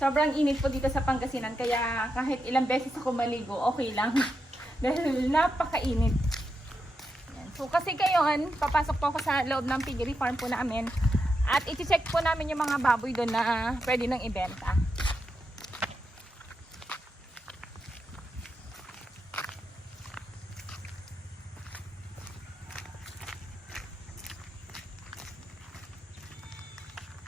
Sobrang init po dito sa Pangasinan kaya kahit ilang beses ako maligo, okay lang. Dahil napakainit. So kasi ngayon, papasok po ako sa loob ng piggery farm po namin. At iti-check po namin yung mga baboy doon na pwede nang ibenta.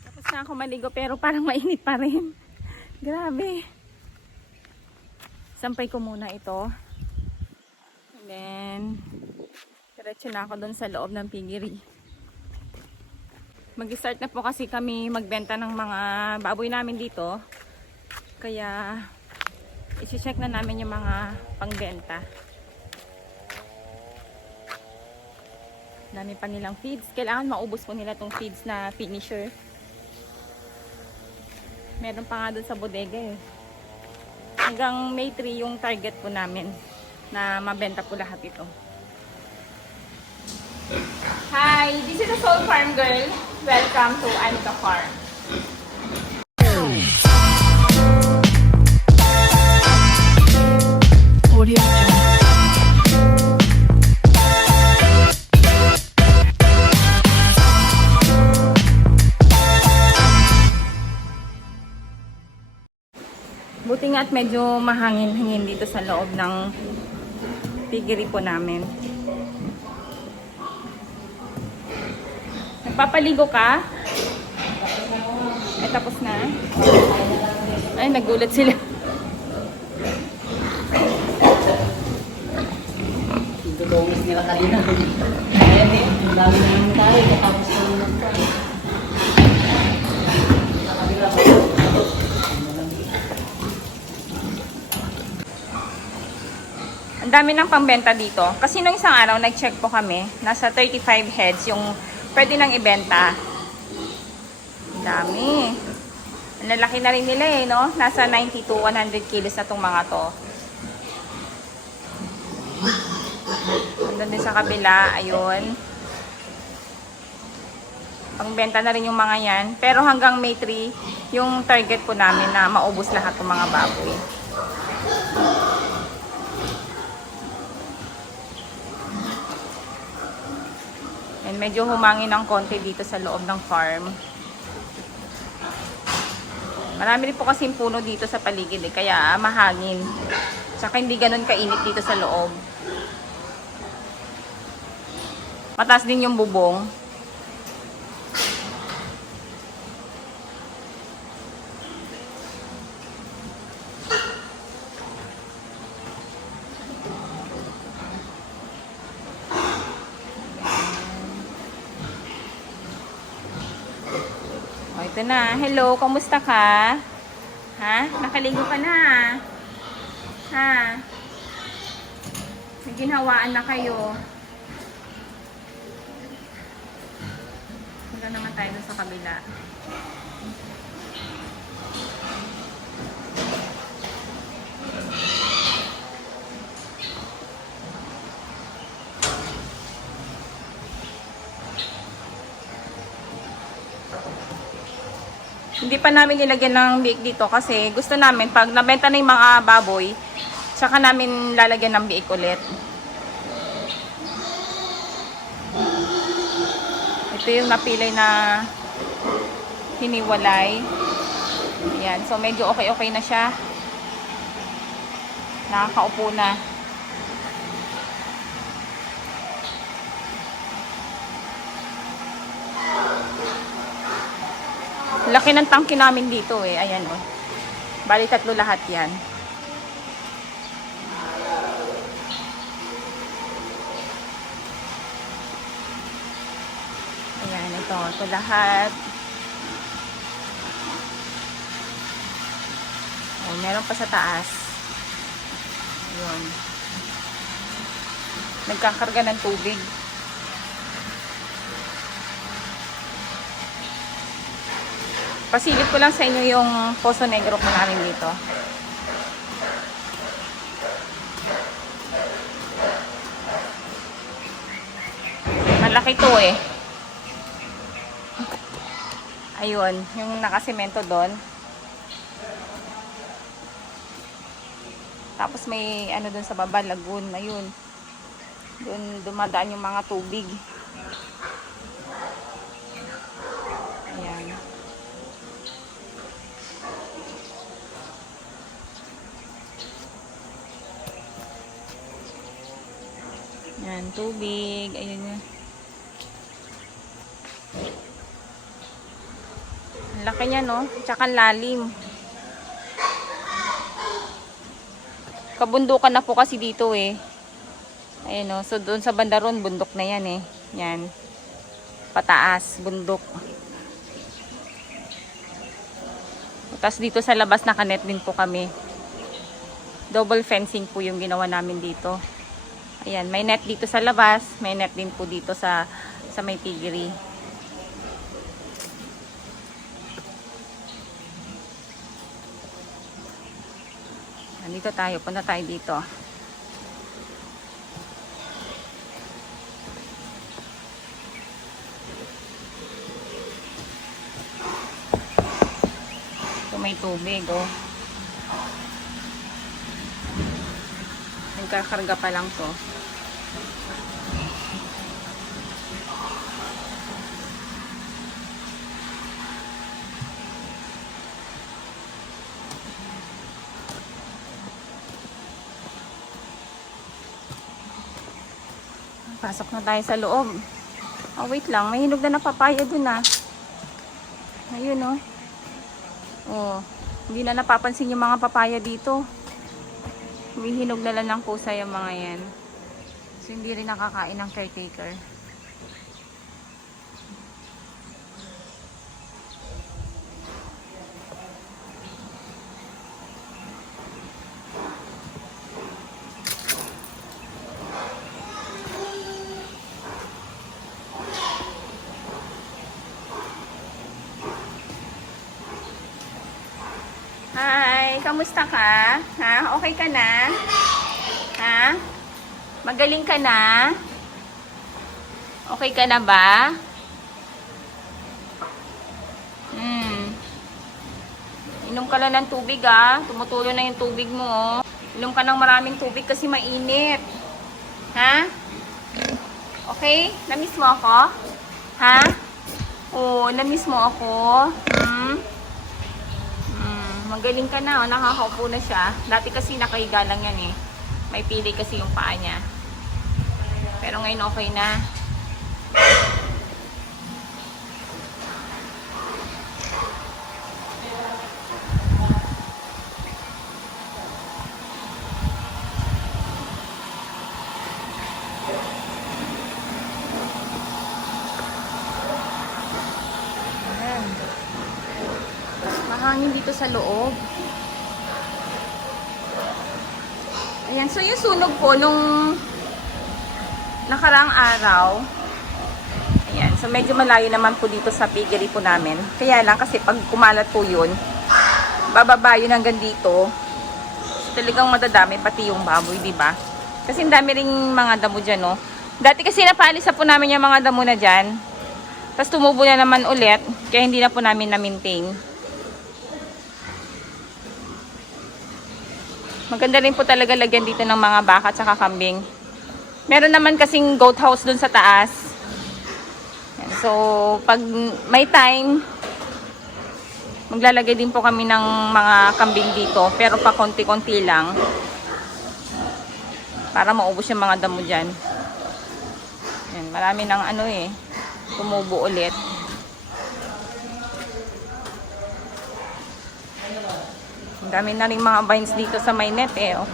Tapos na ako maligo pero parang mainit pa rin. Grabe. Sampay ko muna ito. And then, diretso na ako doon sa loob ng piggery. Mag-start na po kasi kami magbenta ng mga baboy namin dito. Kaya, isi-check na namin yung mga pangbenta. Dami pa nilang feeds. Kailangan maubos po nila tong feeds na finisher. Meron pa nga doon sa bodega eh. Hanggang May 3 yung target po namin na mabenta po lahat ito. Hi, this is the Soul Farm Girl. Welcome to Anika Farm. Buti nga at medyo mahangin-hangin dito sa loob ng piggery po namin. Nagpapaligo ka? Ay, tapos na? Ay, nagulat sila. Tutulungis nila kanina. Din, ang dami naman tayo. Kapag sa mga tayo. Nakabila ko. Ang dami ng pangbenta dito. Kasi nung isang araw, nag-check po kami. Nasa 35 heads yung pwede nang ibenta. Dami. Ang lalaki na rin nila eh, no? Nasa 90 to 100 kilos na tong mga to. Andun din sa kabila, ayun. Pangbenta na rin yung mga yan. Pero hanggang May 3, yung target po namin na maubos lahat ng mga baboy. And medyo humangin ng konti dito sa loob ng farm. Marami rin po kasing puno dito sa paligid eh, kaya mahangin. Tsaka hindi ganun kainit dito sa loob. Mataas din yung bubong. Ito na. Hello, kamusta ka? Ha? Nakaligo ka na. Ha? May ginhawaan na kayo. Punta naman tayo sa kabila. Hindi pa namin nilagyan ng biik dito kasi gusto namin pag nabenta na yung mga baboy, tsaka namin lalagyan ng biik ulit. Ito yung napilay na hiniwalay. Ayan. So, medyo okay-okay na siya. Nakakaupo na. Laki ng tangke namin dito eh. Ayan oh. Bali tatlo lahat yan. Ayan, ito. Ito lahat. Oh, meron pa sa taas. Yun. Nagkakarga ng tubig. Pasilip ko lang sa inyo yung Poso Negro po namin dito. Malaki to eh. Ayun, yung nakasemento doon. Tapos may ano dun sa baba, lagoon. Ayun. Doon dumadaan yung mga tubig. Ayan. Yan, tubig. Ayun na. Ang laki niya, no? Tsaka lalim. Kabundukan na po kasi dito eh. Ayun no. So doon sa banda ron, bundok na yan eh. Yan. Pataas, bundok. Tapos dito sa labas nakanet din po kami. Double fencing po yung ginawa namin dito. Ayan, may net dito sa labas, may net din po dito sa sa may piggery. Nandito tayo, punta tayo dito. Ito may tubig, oh. Nagkakarga pa lang to. Pasok na tayo sa loob. Oh, wait lang. May hinog na na papaya dun ah. Ayun oh. Oh, hindi na napapansin yung mga papaya dito. May hinog na lang ng kusa yung mga yan. So, hindi rin nakakain ng caretaker. Hi, kamusta ka? Ha? Okay ka na? Ha? Magaling ka na? Okay ka na ba? Hmm. Inom ka lang ng tubig ah. Tumutulo na yung tubig mo oh. Inom ka ng maraming tubig kasi mainit. Ha? Okay? Namiss mo ako? Ha? Oo, namiss mo ako? Hmm? Magaling ka na, oh. nakakaupo na siya. Dati kasi nakahiga lang yan eh. May pili kasi yung paa niya. Pero ngayon okay na. Ayan. Mahangin dito sa loob. Ayan, so yung sunog po nung nakaraang araw, ayan, so medyo malayo naman po dito sa piggery po namin. Kaya lang kasi pag kumalat po yun, bababa yun hanggang dito. So, talagang madadami pati yung baboy, di ba? Kasi ang dami ring mga damo dyan, no? Dati kasi napaalis na po namin yung mga damo na dyan. Tapos tumubo na naman ulit, kaya hindi na po namin na-maintain. Maganda rin po talaga lagyan dito ng mga baka at saka kambing. Meron naman kasing goat house dun sa taas. So, pag may time, maglalagay din po kami ng mga kambing dito. Pero pa konti-konti lang. Para maubos yung mga damo dyan. Yan. Marami ng ano eh. Tumubo ulit. Dami na rin mga vines dito sa may eh. Oh.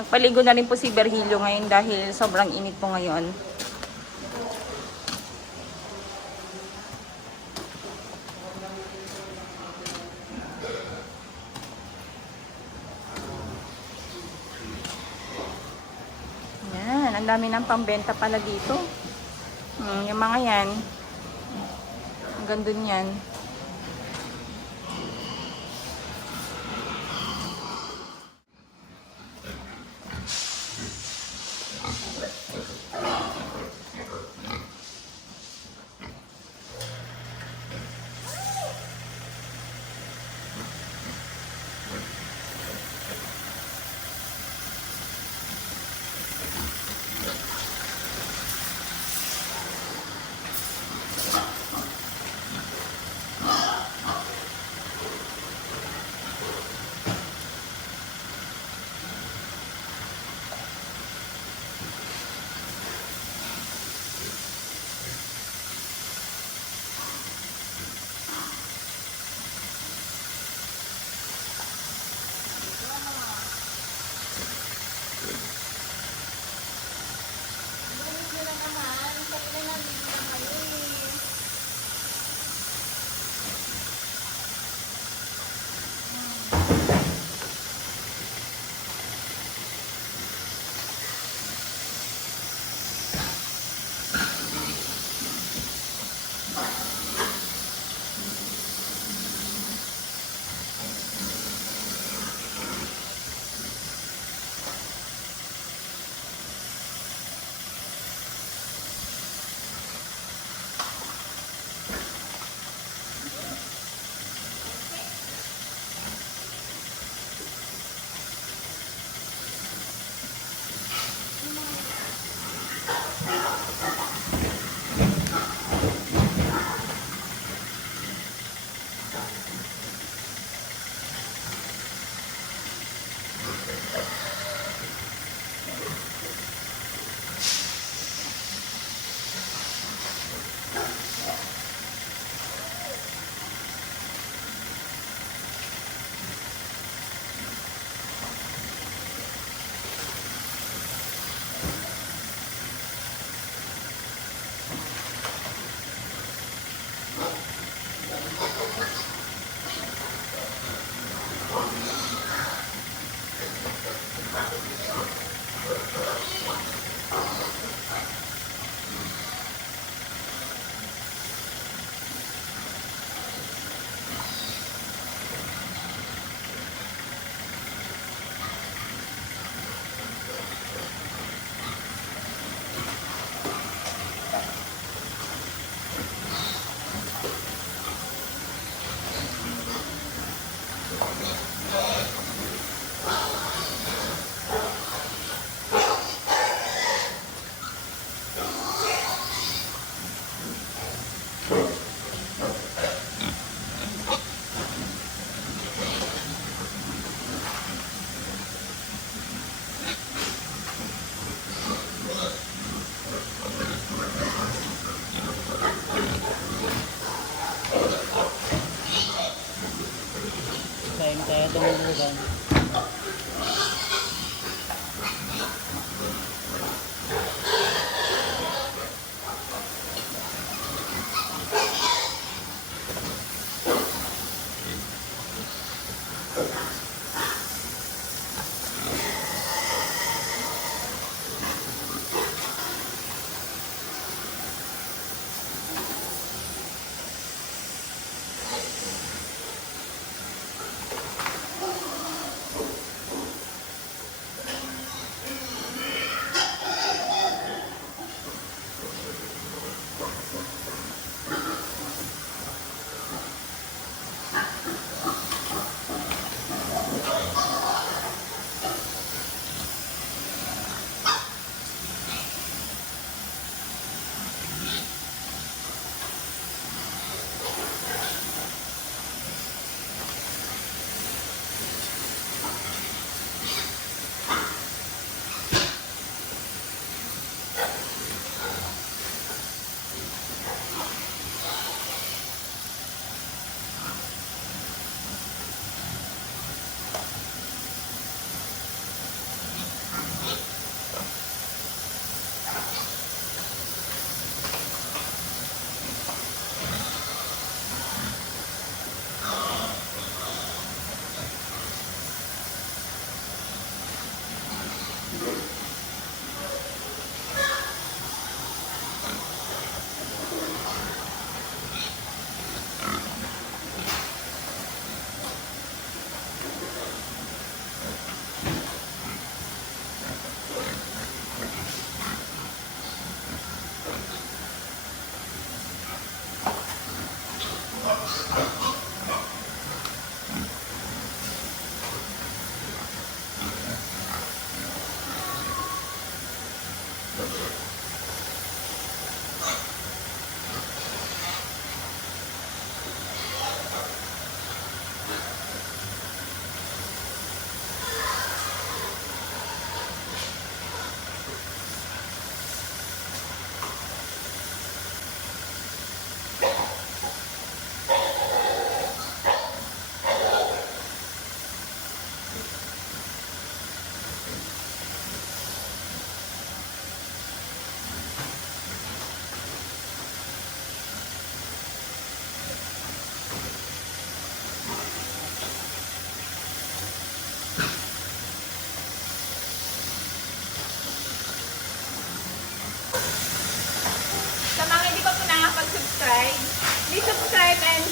Nagpaligo na rin po si Berhilio ngayon dahil sobrang init po ngayon. Yan, ang dami ng pambenta pala dito. Hmm, yung mga yan. Ang ganda yan.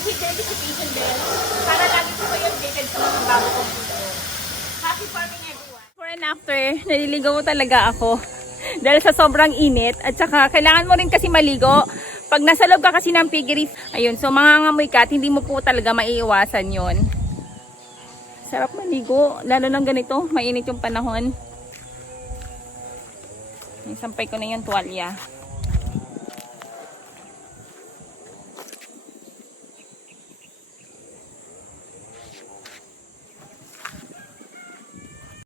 Hit the notification para lagi po kayo updated sa mga bago kong video. Happy farming everyone! Before and after, naliligaw talaga ako. Dahil sa sobrang init at saka kailangan mo rin kasi maligo. Pag nasa loob ka kasi ng piggery, ayun, so mangangamoy ka at hindi mo po talaga maiiwasan yon. Sarap maligo, lalo lang ganito, mainit yung panahon. Sampay ko na yung tuwalya.